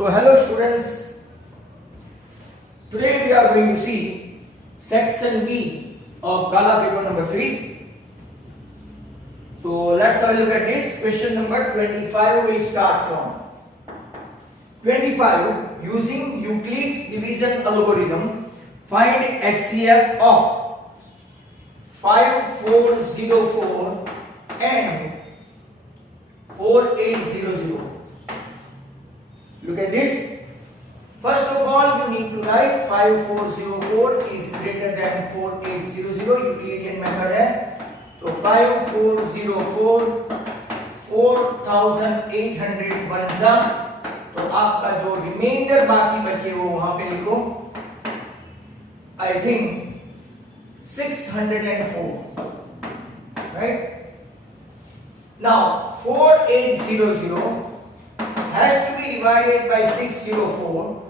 So hello students, today we are going to see section B of Gala paper number 3. So let's have a look at this. Question number 25 we start from. 25. Using Euclid's division algorithm, find HCF of 5404 and 4800. Look at this. First of all, you need to write 5404 is greater than 4800. Euclidean method है. तो 5404 4800 बन जा. तो आपका जो reminder बाकी बचे वो वहां पे लिखो. I think 604. Right? Now 4800 has to be divided by 604.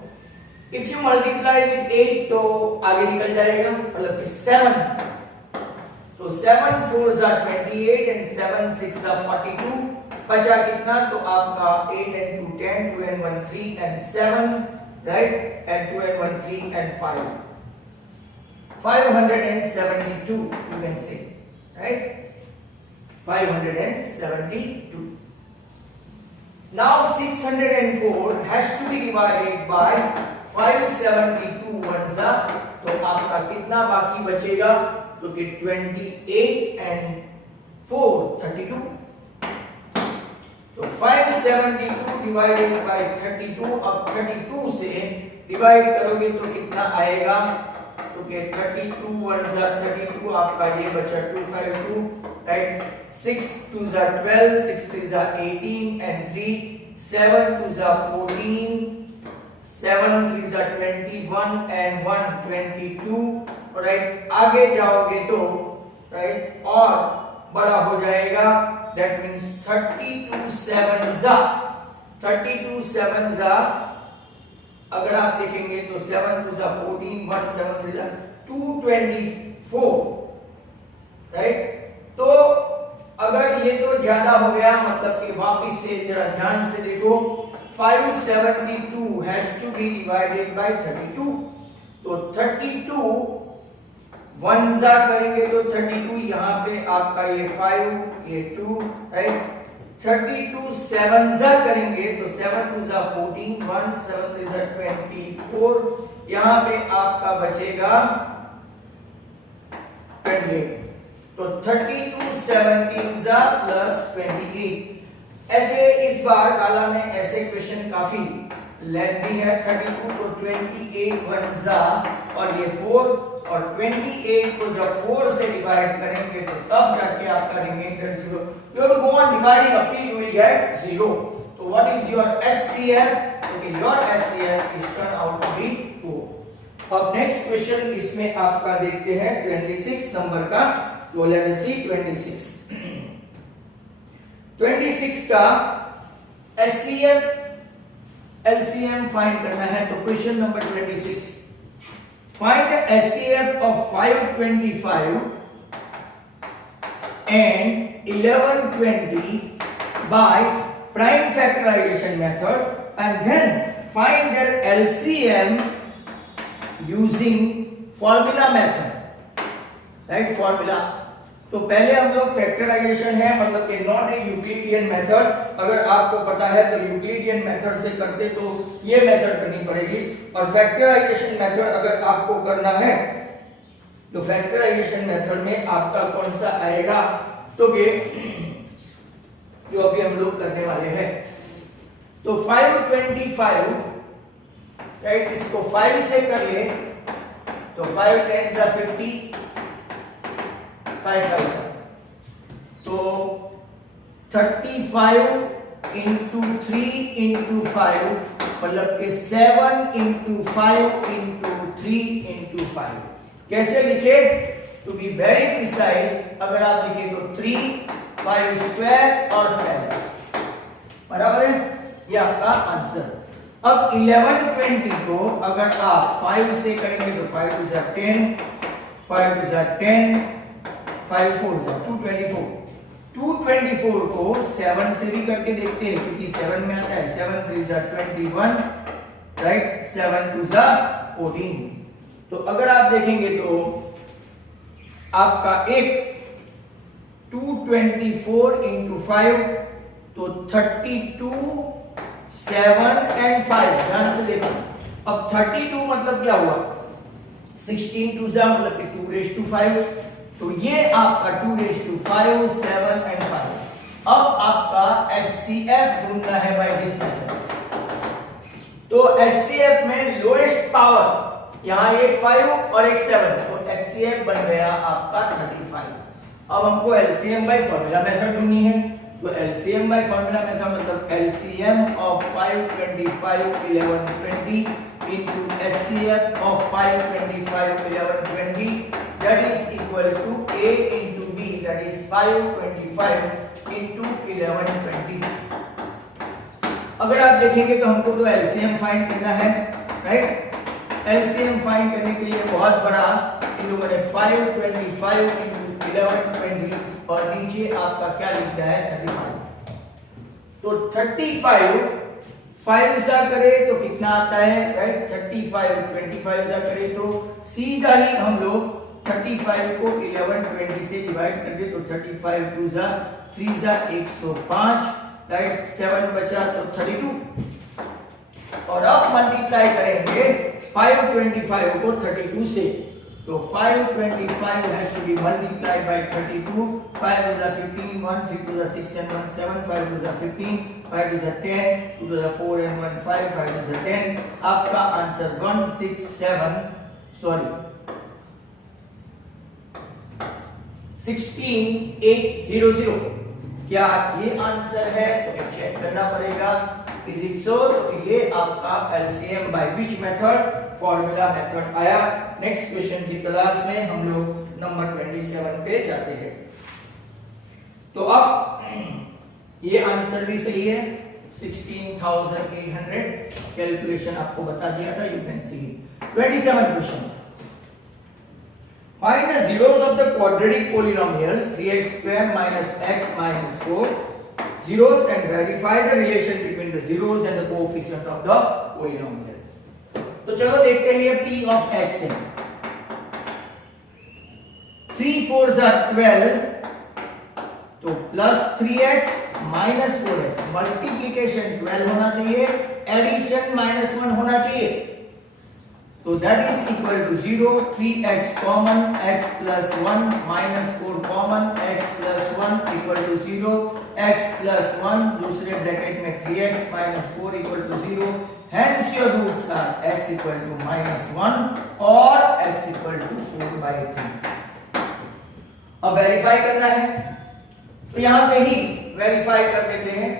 If you multiply with 8 तो आगे निकल जाएगा, मतलब कि 7. तो 7 4s are 28 and 7 6s are 42. बचा कितना? तो आपका 8 and 2 10, 2 and 1 3 and 7, right? And 2 and 1 3 and 5. 572 you can say, right? 572. Now 604 has to be divided by 572 ones are. तो आपका कितना बाकी बचेगा? तो कि 28 and 4 32. तो 572 divided by 32. अब 32 से डिवाइड करोगे तो कितना आएगा? तो कि 32 ones are 32. आपका ये बचा 252, right? 6 2s are 12, 6 3s are 18 and 3 7 2s are 14, 7 3s are 21 and 1 22. right? आगे जाओगे तो right और बड़ा हो जाएगा. that means 32 sevens are 32 sevens are अगर आप देखेंगे तो 7 2s are 14, 1 7 3s are 224, right? तो अगर ये तो ज्यादा हो गया, मतलब कि वापस से जरा ध्यान से देखो. 572 has to be divided by 32. तो 32 वनजा करेंगे तो 32 यहाँ पे आपका ये 5 ये 2, राइट? 32 सेवनजा करेंगे तो 7 2s are 14, 1 7 3s are 24. यहाँ पे आपका बचेगा 28. तो 32 17s plus 28. ऐसे इस बार गाला में ऐसे क्वेश्चन काफी लेंथी है. 32 को 28 वनजा और ये 4 और 28 को जब 4 से डिवाइड करेंगे तो तब जाके आपका reminder 0. You have to go on dividing up till you will get 0. So what is your HCF? Okay, your HCF is turned out to be 4. अब नेक्स्ट क्वेश्चन इसमें आपका देखते हैं 26 नंबर का. तो लेट अस सी 26. 26 का HCF LCM फाइंड करना है. तो question number 26. Find the HCF of 525 and 1120 by prime factorization method and then find their LCM using formula method, right? Formula. तो पहले हम लोग फैक्टराइजेशन है, मतलब कि नॉट ए यूक्लिडियन मेथड. अगर आपको पता है तो यूक्लिडियन मेथड से करते तो ये मेथड करनी पड़ेगी. और फैक्टराइजेशन मेथड अगर आपको करना है तो फैक्टराइजेशन मेथड में आपका कौन सा आएगा? तो कि जो अभी हम लोग करने वाले हैं. तो 525, राइट? इसको 5 से कर ले तो 5 10s are 50, 5 5 तो 35 into 3 into 5 मतलब कि 7 into 5 into 3 into 5. कैसे लिखे? टू बी वेरी प्रिसाइज अगर आप लिखे तो 3 5 स्क्वायर और 7. बराबर है? ये आपका आंसर. अब 1120 को अगर आप 5 से करेंगे तो 5 2s are 10, 5 2s are 10, 5 4s are 224. 224 को 7 से भी करके देखते हैं क्योंकि 7 में आता है 7 3 जा 21, राइट, 7 2 जा 14। तो अगर आप देखेंगे तो आपका एक 224 into 5 तो 32, 7 and 5। ध्यान से देखो, अब 32 मतलब क्या हुआ, 16 2 जा मतलब कि 2 raised to 5, तो ये आपका 2 raised to 5, 7 and 5। अब आपका HCF ढूंढना है बाय दिस मेथड। तो HCF में लोएस्ट पावर यहां एक 5 और एक 7, तो HCF बन गया आपका 35। अब हमको LCM बाय फॉर्मूला मेथड ढूंढनी है, तो LCM बाय फॉर्मूला मेथड मतलब LCM of 5 25 11 20 into HCF of 5 25 11 20, that is equal to A into B, that is 5 25 into 11 20। अगर आप देखेंगे तो हमको तो LCM फाइंड करना है, राइट। LCM फाइंड करने के लिए बहुत बड़ा इन लोगों ने 5 25 into 11 20 और नीचे आपका क्या लिखना है 35। तो 35 5 सा करे तो कितना आता है, राइट, 35 25 सा करे तो सीधा ही हम लोग 35 को 11 20 से डिवाइड कर दे तो 35 2 जा 3 जा 105, राइट, 7 बचा तो 32। और अब मल्टीप्लाई करेंगे 525 को 32 से, तो 525 has to be multiplied by 32, 5 is a 15, 1 3 to the 6 and 1 7, 5 is a 15, 5 is a 10, 2 to the 4 and 1 5, 5 is a 10। आपका आंसर 16800। क्या ये आंसर है? तो चेक करना पड़ेगा, इज इट सो? तो ये आपका LCM by which method, formula method आया। नेक्स्ट क्वेश्चन की क्लास में हम लोग नंबर 27 पे जाते हैं। तो अब ये आंसर भी सही है, 16,800 कैलकुलेशन आपको बता दिया था, you can see. 27 question, find the zeros of the quadratic polynomial 3x square minus x minus 4 zeros and verify the relation between the zeros and the coefficient of the polynomial। तो चलो देखते हैं ये p of x है। 3 4 are 12, तो plus 3x minus 4x, multiplication 12 होना चाहिए, addition -1 होना चाहिए, तो that is equal to 0, 3x common, x plus 1 minus 4 common, x plus 1 equal to 0, x plus 1 दूसरे ब्रैकेट में 3x minus 4 equal to 0, hence your roots are x equal to -1 और x equal to 4/3। अब verify करना है, तो यहां पे ही verify कर देते हैं।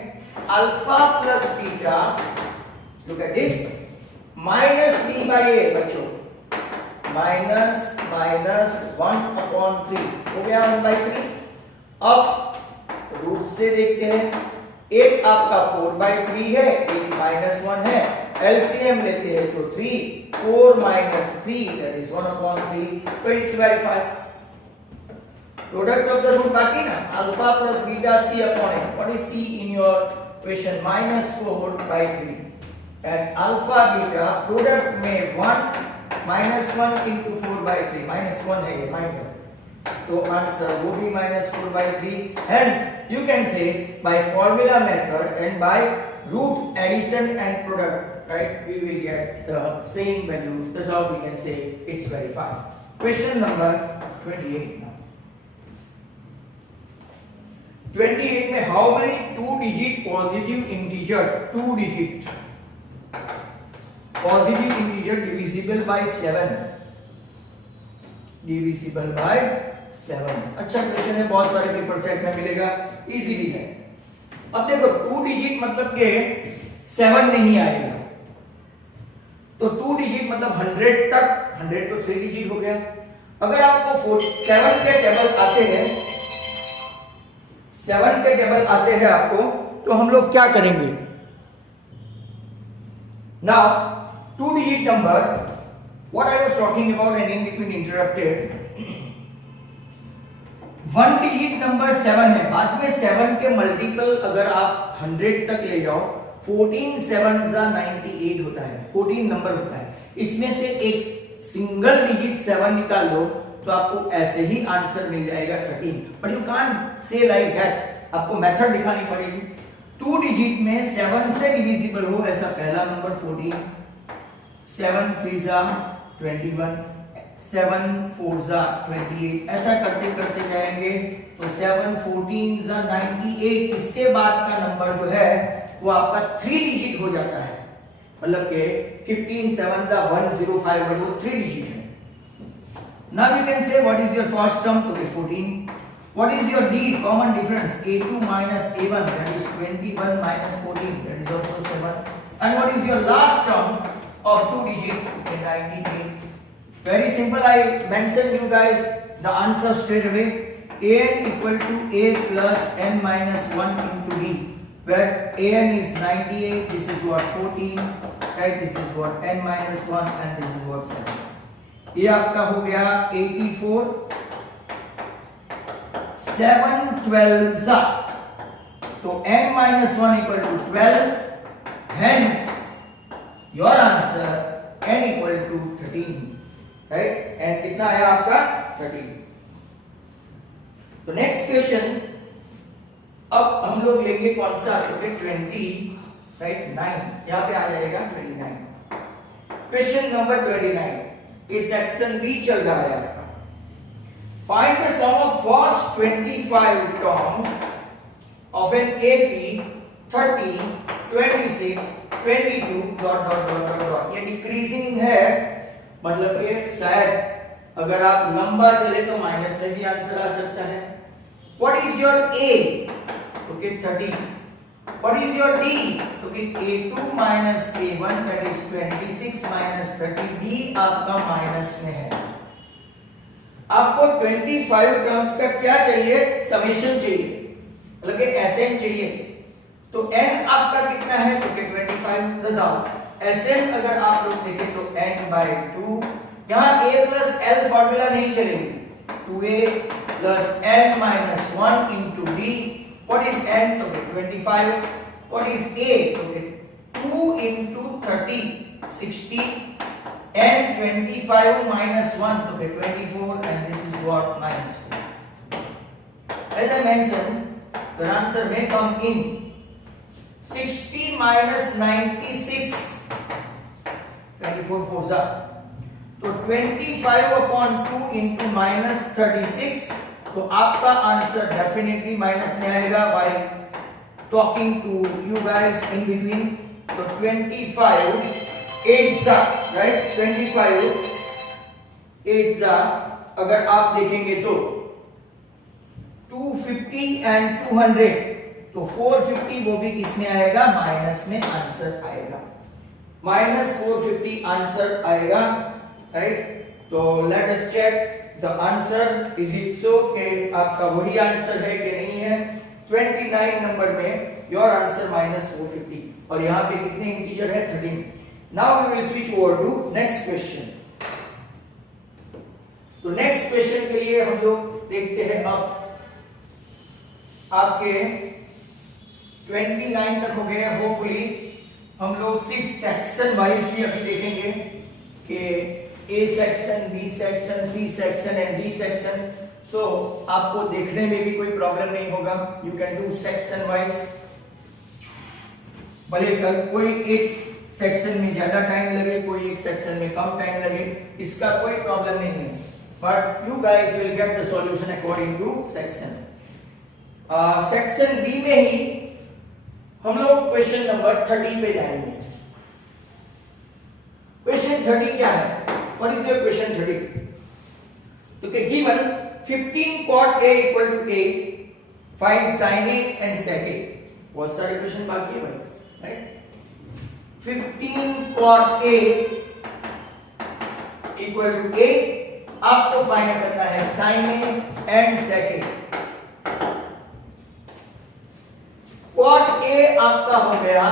Alpha plus beta, look at this, minus b by a बच्चों, माइनस 1/3 हो गया 1/3। अब रूट से देखते हैं, एक आपका 4/3 है, एक -1 है, एलसीएम लेते हैं तो 3, 4 - 3 दैट इज 1/3, तो it's verified. Product of the root बाकी ना, alpha plus beta c upon a, what is c in your question, -4/3 and alpha beta product में 1 -1 into 4/3, -1 है ये माइनर, तो आंसर वो भी -4/3। hence you can say by formula method and by root addition and product, right, we will get the same value. That's how we can say it's verified. Question number 28 now. 28 में how many 2-digit positive integer, 2-digit positive integer divisible by 7, divisible by 7। अच्छा question है, बहुत सारे paper set में मिलेगा, easy भी है। अब देखो 2 डिजिट मतलब के 7 नहीं आएगा, तो 2 डिजिट मतलब 100 तक, 100 तो 3 डिजिट हो गया। अगर आपको 7 के टेबल आते हैं, 7 के टेबल आते हैं आपको, तो हम लोग क्या करेंगे? Now 2-digit number, what I was talking about and in between interrupted, one digit number 7 है, बाद में 7 के मल्टीपल अगर आप 100 तक ले जाओ, 14 7 जा 98 होता है, 14 नंबर होता है, इसमें से एक सिंगल डिजिट 7 निकाल लो तो आपको ऐसे ही आंसर मिल जाएगा 13, but you can't say like that, आपको मेथड दिखानी पड़ेगी। 2 डिजिट में 7 से डिविजिबल हो ऐसा पहला नंबर 14, 7 3 जा 21, 7 4 जा 28, ऐसा करते करते जाएंगे तो 7 14 जा 98, इसके बाद का नंबर जो है वो आपका 3 डिजिट हो जाता है, मतलब के 15 7 जा 105 वो 3 डिजिट है। Now you can say what is your first term, okay 14. What is your D, common difference, A2 minus A1, that is 21 minus 14, that is also 7. And what is your last term of 2 digit, okay 93. Very simple, I mentioned you guys the answer straight away. An equal to A plus n minus 1 into D, where An is 98, this is what 14, right, this is what n minus 1 and this is what 7. ये आपका हो गया 84, 7 12 जा, तो n minus 1 equal to 12, hence your answer n equal to 13, right, and कितना आया आपका 13। तो नेक्स्ट क्वेश्चन अब हम लोग लेंगे कौन सा, क्योंकि 20 राइट 9 यहाँ पे आ जाएगा 29। क्वेश्चन नंबर 29, ये सेक्शन बी चल रहा है आपका। Find the sum of first 25 terms of an AP 30 26 22 dot dot dot dot dot. ये डिक्रीजिंग है, मतलब ये शायद अगर आप लंबा चले तो माइनस में भी आंसर आ सकता है। What is your A, okay 30। What is your D, okay A2 minus A1, that is 26 minus 30, D आपका माइनस में है। आपको 25 टर्म्स का क्या चाहिए, समेशन चाहिए, मतलब कि एसएन चाहिए। तो n आपका कितना है, तो 25 दजाओ एसएन अगर आप लोग देखें तो n/2, यहाँ a plus l फॉर्मूला नहीं चलेगी, 2a plus n minus 1 into d। What is n, okay 25। What is a, okay 2 into 30 60, and 25 minus 1, okay 24, and this is what minus 4। As I mentioned, the answer may come in 60 minus 96, 24 4 जा, तो 25 upon 2 into minus 36, तो आपका answer definitely minus में आएगा। While talking to you guys in between, तो 25 8 जा, right, 25 8 जा अगर आप देखेंगे तो 250 and 200, तो 450 वो भी किसमें आएगा, माइनस में आंसर आएगा, माइनस 450 आंसर आएगा, राइट। तो let us check the answer, is it so कि आपका वही आंसर है कि नहीं है। 29 नंबर में योर आंसर माइनस 450, और यहाँ पे कितने इंटीजर है, 13। Now we will switch over to next question. तो नेक्स्ट क्वेश्चन के लिए हम लोग देखते हैं, अब आपके 29 तक हो गए, होपफुली हम लोग सिर्फ सेक्शन वाइज ही अभी देखेंगे कि A section, B section, C section and D section. So आपको देखने में भी कोई प्रॉब्लम नहीं होगा, you can do section wise, भले कोई एक सेक्शन में ज्यादा टाइम लगे, कोई एक सेक्शन में कम टाइम लगे, इसका कोई प्रॉब्लम नहीं है, but you guys will get the solution according to section. Section B में ही हम लोग क्वेश्चन नंबर 30 पे जाएंगे। क्वेश्चन 30 क्या है, व्हाट इज योर क्वेश्चन 30? तो given 15 cot A equal to 8, find sin A and sec A। बहुत सारे क्वेश्चन बाकी है भाई, right. 15 cot A equal to 8, आपको फाइंड करना है sin A and sec A। cot A आपका हो गया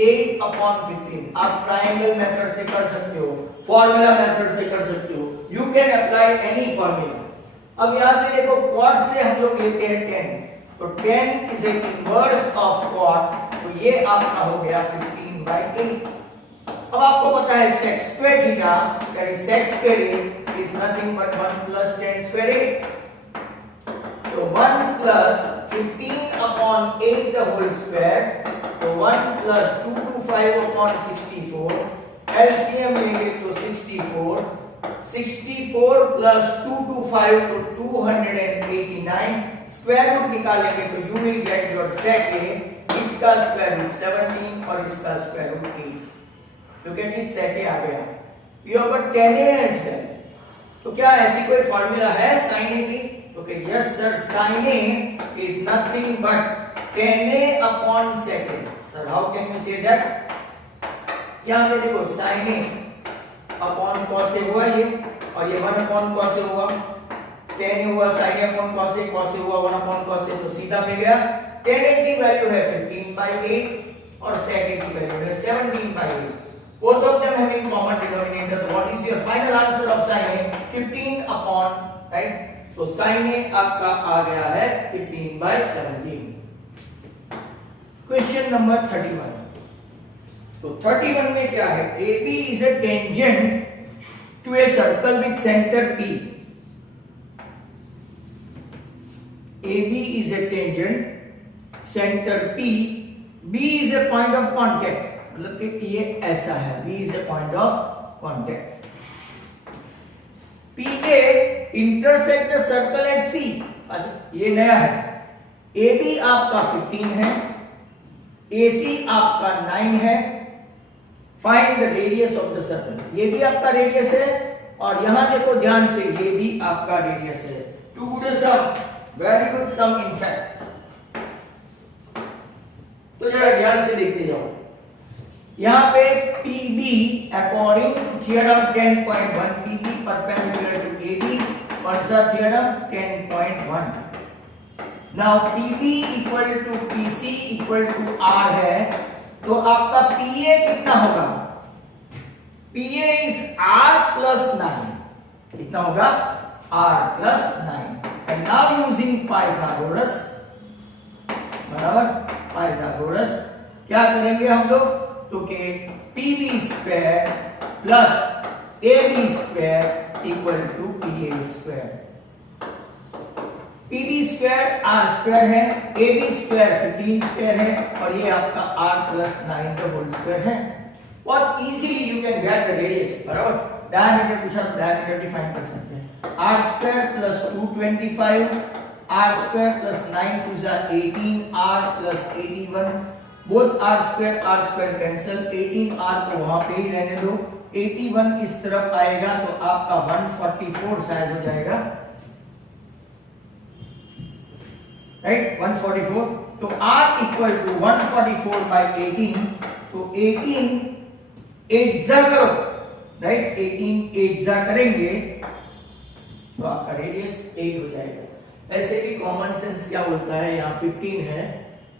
8/15। आप ट्रायंगल मेथड से कर सकते हो, फॉर्मूला मेथड से कर सकते हो, you can apply any formula. अब यहाँ पे देखो cot से हम लोग लेते हैं 10, तो 10 is an inverse of cot, तो ये आपका हो गया 15/8। अब आपको पता है sec square theta, that is sec square a is nothing but 1 plus 10 square a, तो 1 plus 15 upon 8 the whole square, तो 1 plus 225 upon 64, LCM लेंगे तो 64, 64 plus 225 तो 289, स्क्वायर रूट निकालेंगे तो you will get your sec a, इसका square root 17 और इसका square root 8। Look at it, sec a आ गया। You have got tan a as well, तो क्या ऐसी कोई फॉर्मूला है sin a की? Okay, yes sir, sin a is nothing but tan a upon sec a. Sir, how can you say that? यहाँ पे देखो sin a upon cos a हुआ ये, और ये 1 upon cos a हुआ, tan a हुआ sin a upon cos a हुआ 1 upon cos a, तो सीधा मिल गया। tan a की वैल्यू है 15/8 और sec a की वैल्यू है 17/8। Both of them having common denominator. So what is your final answer of sin a? 15 upon, right? So sin a आपका आ गया है 15/17। Question number 31. तो 31 में क्या है? AB is a tangent to a circle with center P. AB is a tangent, center P. B is a point of contact. मतलब कि ये ऐसा है, B is a point of contact. PA intersect the circle at C. अच्छा, ये नया है। AB आपका 15 है, AC आपका 9 है। Find the radius of the circle. ये भी आपका रेडियस है, और यहां देखो ध्यान से, ये भी आपका रेडियस है। Too good a sum, very good sum in fact. तो जरा ध्यान से देखते जाओ। यहाँ पे PB according to theorem 10.1, PB perpendicular to AB, कौन सा theorem 10.1। Now PB equal to PC equal to R है, तो आपका PA कितना होगा? PA is R plus 9, कितना होगा? R plus 9। And now using Pythagoras, बराबर Pythagoras, क्या करेंगे हम लोग? तो के PB square plus AB square equal to PA square. PB square R square है, AB स्क्वायर 15 स्क्वायर है, और ये आपका R प्लस 9 का होल स्क्वायर है। बहुत easily you can get the radius, बराबर। डायमीटर पूछा तो डायमीटर डिफाइन कर सकते हैं। R square plus 225, R square plus 9 2 18, R plus 81, both R square cancel, 18R को वहां पे ही रहने दो, 81 इस तरफ आएगा तो आपका 144 शायद हो जाएगा, राइट? 144। तो R इक्वल टू 144/18, तो 18 8 जा करो, राइट? 18 8 जा करेंगे तो आपका रेडियस 8 हो जाएगा। ऐसे भी कॉमन सेंस क्या बोलता है, यहाँ 15 है,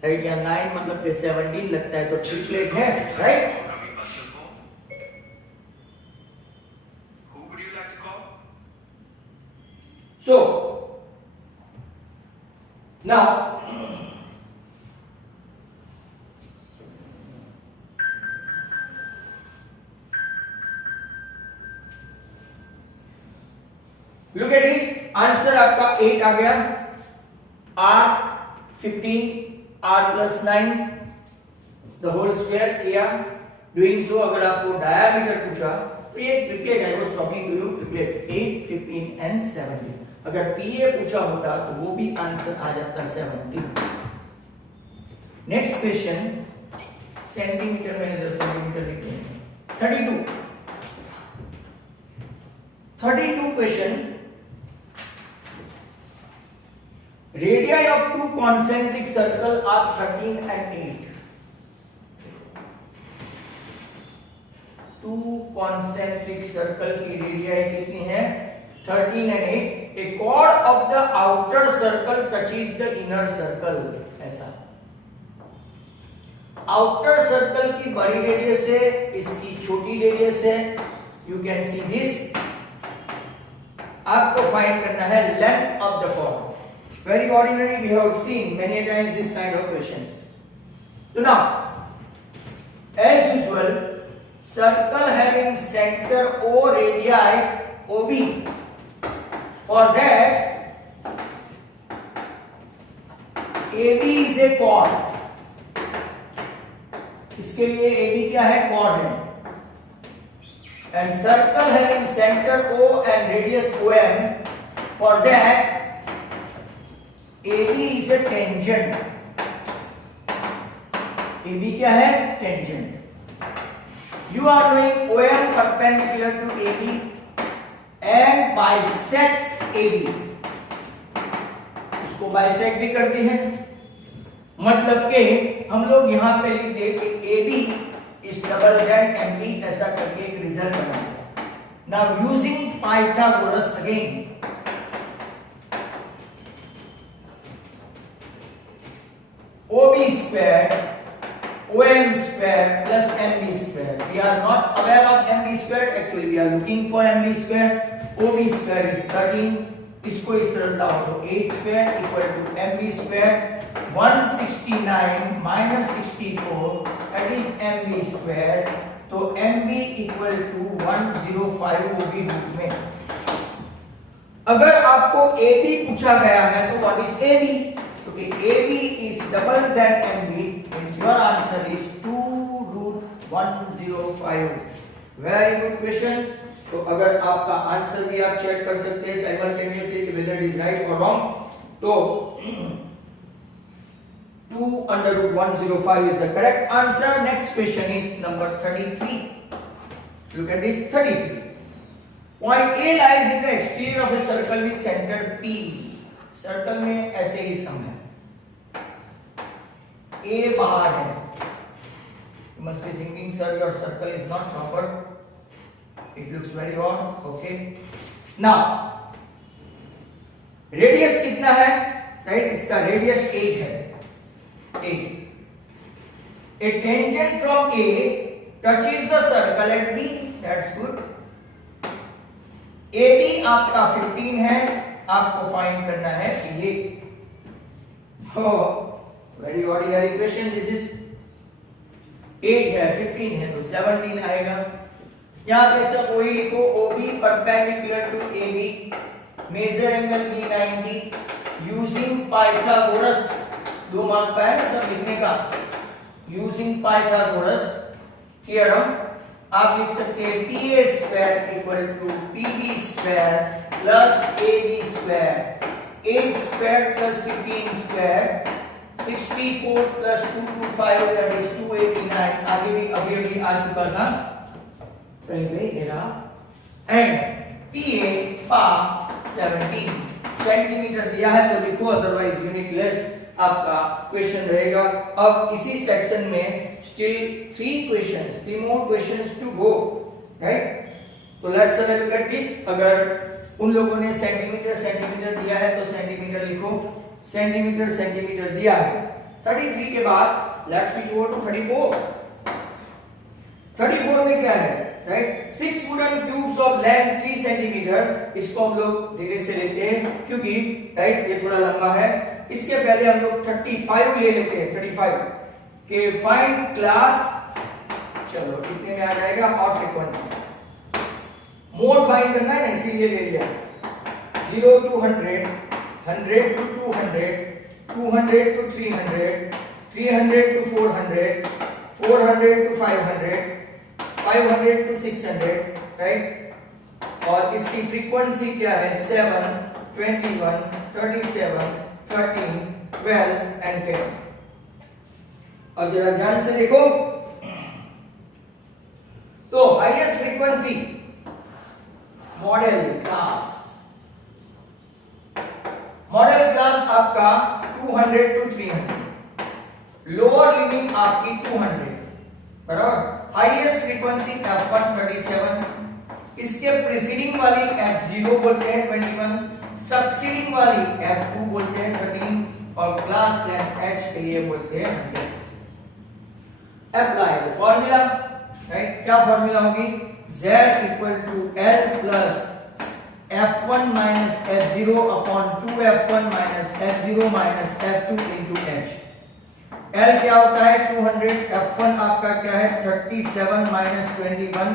राइट? या 9 मतलब कि 17 लगता है, तो ट्रिपलेट है, right? So now look at this, answer आपका 8 आ गया। R 15, R plus 9 the whole square किया। डूइंग सो अगर आपको डायमीटर पूछा तो ये ट्रिपलेट है, was talking to you triplet 8, 15 and 17। अगर PA पूछा होता तो वो भी आंसर आ जाता 17। नेक्स्ट क्वेश्चन, सेंटीमीटर में इधर सेंटीमीटर लिखते हैं। 32 question, radii of two concentric circle are 13 and 8. Two concentric circle की radii कितनी है? 13 and 8. A chord of the outer circle touches the inner circle. ऐसा outer circle की बड़ी रेडियस है, इसकी छोटी रेडियस है। You can see this. आपको फाइंड करना है length of the chord. Very ordinary, we have seen many times this kind of questions. So now, as usual, circle having center O radii OB. For that, AB is a chord. इसके लिए AB क्या है? Chord है. And circle having center O and radius OM. For that, AB is a tangent. AB क्या है? Tangent. You are knowing OM perpendicular to AB and bisects AB. उसको bisect भी करती है. मतलब कि हम लोग यहां पे लिख दे कि AB is double than MB, ऐसा करके एक रिजल्ट बनाएंगे. Now using Pythagoras again. OB square, OM square plus MB square. We are not aware of MB square. Actually, we are looking for MB square. OB square is 13. इसको इस तरफ लाओ तो 8 square equal to MB square. 169 minus 64 that is MB square. तो MB equal to 105 OB रूप में. अगर आपको AB पूछा गया है तो what is AB? Okay, AB is double than MB, means your answer is 2√105. Very good question. तो अगर आपका आंसर भी आप चेक कर सकते हैं साइमल्टेनियसली कि whether it is right or wrong. तो 2√105 is the correct answer. Next question is number 33. Look at this 33. Point A lies in the exterior of a circle with center P. Circle में ऐसे ही सम है. A बाहर है. You must be thinking, sir, your circle is not proper. It looks very odd. Okay. Now, radius कितना है? Right, इसका radius 8 है. 8. A tangent from A touches the circle at B. That's good. AB आपका 15 है. आपको find करना है कि ये very ordinary question. This is 8 है, 15 है तो 17 आएगा. यहां पे सब वही लिखो. OB perpendicular to AB, measure angle B 90, using Pythagoras. 2 mark का है सब लिखने का. यूजिंग पाइथागोरस थ्योरम आप लिख सकते हैं PA square equal to PB square plus AB square. 8 square plus 15 square 64 plus 225 that is 289. आगे भी अभी आ चुका था कहीं पे एरा. एंड PA पा 17 सेंटीमीटर दिया है तो लिखो, अदरवाइज यूनिट लेस आपका क्वेश्चन रहेगा. अब इसी सेक्शन में still 3 more questions to go, right? तो let's have a look at this. अगर उन लोगों ने सेंटीमीटर दिया है तो सेंटीमीटर लिखो. सेंटीमीटर दिया है. 33 के बाद let's switch over to 34. 34 में क्या है? Right, 6 wooden cubes of length 3 centimetre. इसको हम लोग धीरे से लेते हैं क्योंकि राइट ये थोड़ा लंबा है. इसके पहले हम लोग 35 ले लेते हैं. 35 के फाइंड क्लास. चलो कितने में आ जाएगा? और फ्रीक्वेंसी मोड फाइंड करना है ना, इसीलिए ले लिया. 0 to 100, 100 to 200, 200 to 300, 300 to 400, 400 to 500, 500 to 600, right. और इसकी फ्रीक्वेंसी क्या है? 7, 21, 37, 13, 12 एंड 10. अब जरा ध्यान से देखो तो हाईएस्ट फ्रीक्वेंसी मॉडल क्लास आपका 200 to 300. लोअर लिमिट आपकी 200, बराबर. Highest frequency F1 37. इसके प्रीसीडिंग वाली F0 बोलते हैं 21, सक्सीडिंग वाली F2 बोलते हैं 13 और क्लास लेंथ H के लिए बोलते हैं 100. Apply the formula, right. क्या फॉर्मूला होगी? Z equal to L plus F1 minus F0 upon 2F1 minus F0 minus F2 into H। L क्या होता है 200, F1 आपका क्या है 37 माइनस 21,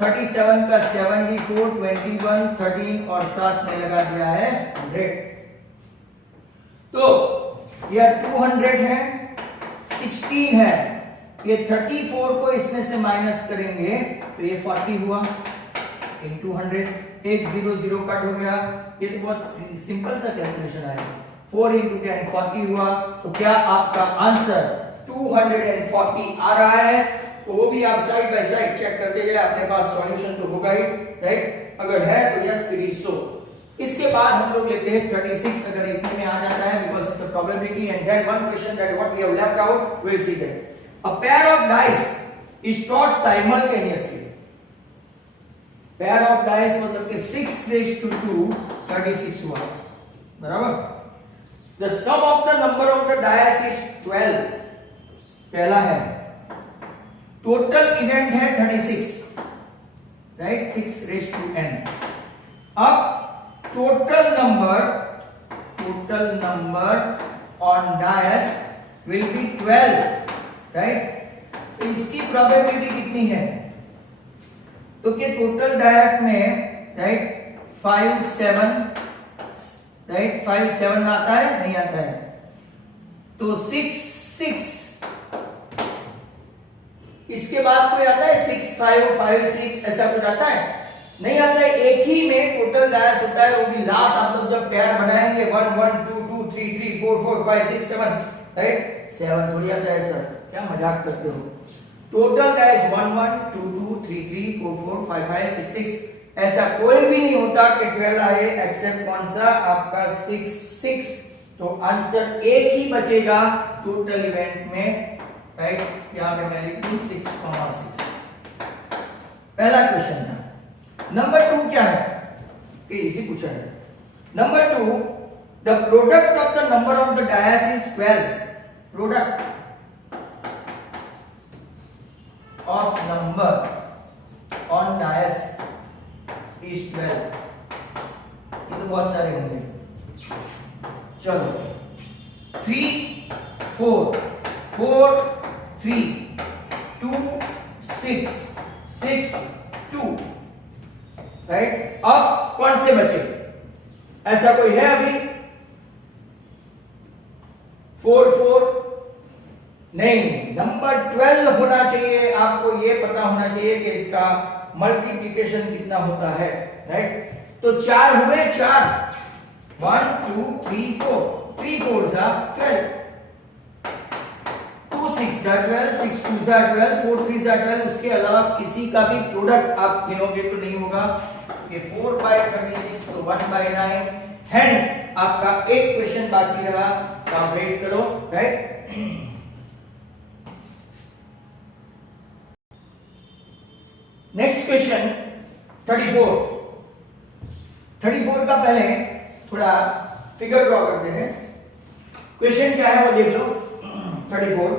37 का 74, 21, 13 और साथ में लगा दिया है 100। तो यह 200 है, 16 है, ये 34 को इसमें से माइनस करेंगे तो ये 40 हुआ इंटू 100, एक 0 0 कट हो गया। ये तो बहुत सिंपल सा कैलकुलेशन है। 4 इंटू 10 40 हुआ। तो क्या आपका आंसर 240 आ रहा है? तो वो भी आप साइड बाय साइड चेक करते जाए, अपने पास सॉल्यूशन तो होगा ही, राइट? अगर है तो यस इट इज सो। इसके बाद हम लोग लेते हैं 36, अगर इतने में आ जाता है because it's a probability, and then one question that what we have left out we will see that a pair of dice is toss simultaneously. Pair of dice मतलब कि 6 रेज़ टू 2 36 हुआ, बराबर। The sum of the number of the dice is 12, पहला है। Total event है 36, right? 6 raise to n। अब total number on dice will be 12, right? तो इसकी प्रोबेबिलिटी कितनी है? तो कि टोटल डायस में, राइट, 5 7, राइट, 5 7 आता है, नहीं आता है, तो 6 6, इसके बाद कोई आता है 6 5 5 6, ऐसा कुछ आता है? नहीं आता है। एक ही में टोटल डायस होता है, वो भी लास्ट आप लोग जब पेयर बनाएंगे 1 1 2 2 3 3 4 4 5 6 7, राइट? 7 थोड़ी आता है सर, क्या मजाक करते हो? टोटल डायस 1 1 2 2 3 3 4 4 5 5 6 6, ऐसा कोई भी नहीं होता कि 12 आए एक्सेप्ट कौन सा? आपका 6 6। तो आंसर एक ही बचेगा टोटल इवेंट में, राइट? यहां पे मैं लिख दूं 6,6। पहला क्वेश्चन था। नंबर 2 क्या है? ये इसी पूछा है। Number 2, the product of the number of the dice is 12। Product of number on dice is 12। ये तो बहुत सारे होंगे। चलो 3 4 4 3 2 6 6 2, राइट? अब कौन से बचे? ऐसा कोई है अभी? 4 4 नहीं, नंबर 12 होना चाहिए। आपको ये पता होना चाहिए कि इसका मल्टीप्लिकेशन कितना होता है, राइट? तो 4 हुए, 4 1 2 3 4, 3 4 जा 12, 2 6 जा 12, 6 2 जा 12, 4 3 जा 12। उसके अलावा किसी का भी प्रोडक्ट आप गिनोगे तो नहीं होगा। ये 4 by 36 तो 1 by 9। हेंस आपका एक क्वेश्चन बाकी रहा, आप वेट करो, राइट? Next question 34। 34 का पहले थोड़ा फिगर ड्रॉ करते हैं। क्वेश्चन क्या है वो देख लो। 34,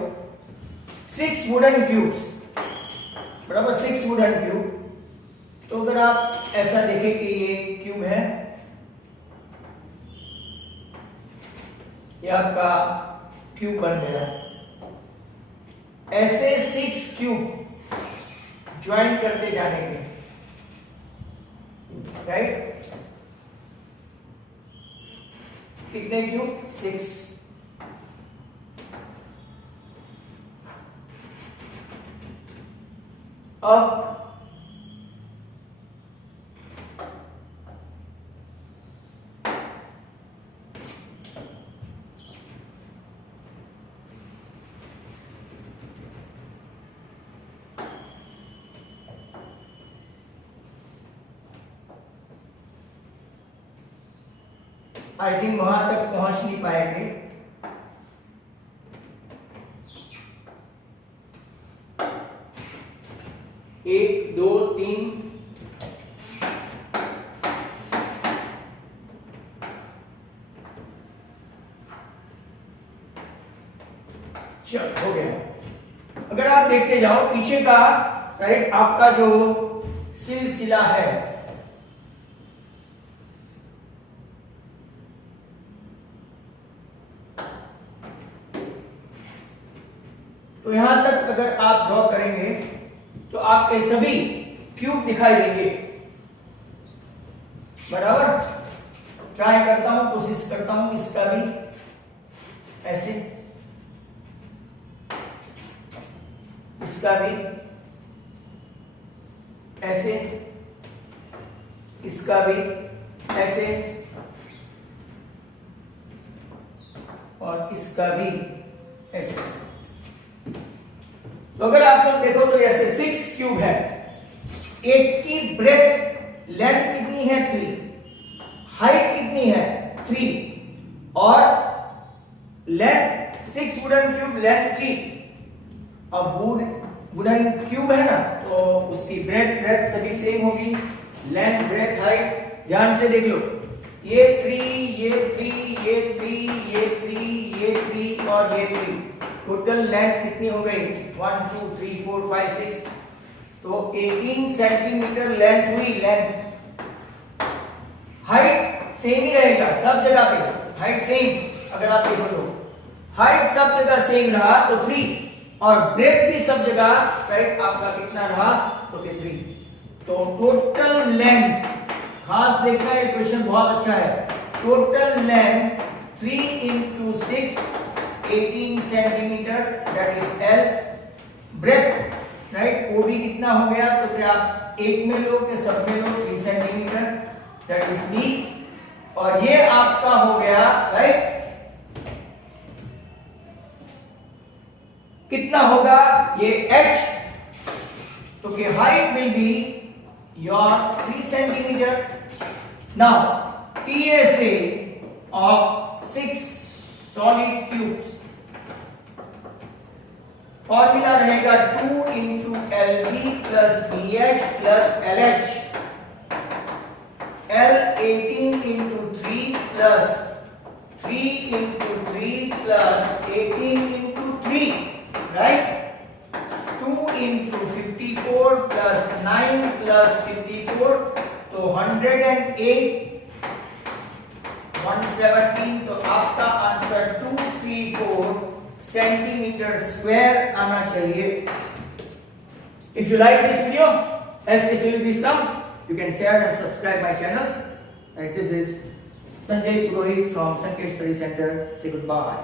6 वुडन क्यूब्स, बराबर 6 वुडन क्यूब। तो अगर आप ऐसा देखें कि ये क्यूब है, ये आपका क्यूब बन गया। ऐसे 6 क्यूब ज्वाइन करते जाने के, राइट? कितने क्यूब? 6। अब आई थिंक वहां तक पहुंच नहीं पाएंगे। एक 2 3 चल हो गया। अगर आप देखते जाओ पीछे का, राइट, आपका जो सिलसिला है तो यहां तक अगर आप ड्रॉ करेंगे तो आपके सभी क्यूब दिखाई देंगे, बराबर। ट्राई करता हूं, कोशिश करता हूं, इसका भी ऐसे, इसका भी ऐसे, इसका भी ऐसे, और इसका भी ऐसे। तो अगर आप लोग देखो तो ऐसे 6 क्यूब है। एक की ब्रेथ लेंथ कितनी है 3, हाइट कितनी है 3, और लेंथ 6 वुडन क्यूब लेंथ 3। अब वुडन क्यूब है ना, तो उसकी ब्रेथ सभी सेम होगी, लेंथ ब्रेथ हाइट। ध्यान से देख लो, ये 3, ये 3, ये 3, ये 3, ये 3 और ये 3, टोटल लेंथ कितनी हो गई 1 2 3 4 5 6, तो 18 सेंटीमीटर लेंथ हुई। लेंथ हाइट सेम ही रहेगा सब जगह पे, हाइट सेम। अगर आप देखो तो हाइट सब जगह सेम रहा तो 3, और ब्रेथ भी सब जगह राइट आपका कितना रहा तो 3। तो टोटल लेंथ, खास देखना ये क्वेश्चन बहुत अच्छा है, total length 3 into 6 18 centimetre, that is L। Breadth right वो भी कितना हो गया, तो क्या आप एक में लो कि सब में लो, 3 सेंटीमीटर, दैट इज B। और ये आपका हो गया राइट, कितना होगा ये H, तो कि height will be your 3 centimetre. Now TSA of 6 solid cubes, formula रहेगा 2 into LB plus BH plus LH। L 18 into 3 plus 3 into 3 plus 18 into 3, right? 2 into 54 plus 9 plus 54, तो 108 117, तो आपका आंसर 234 सेंटीमीटर स्क्वायर आना चाहिए। If you like this video, as this will be sum, you can share and subscribe my channel. And this is Sanjay Purohit from Sanket Study Center. Say goodbye.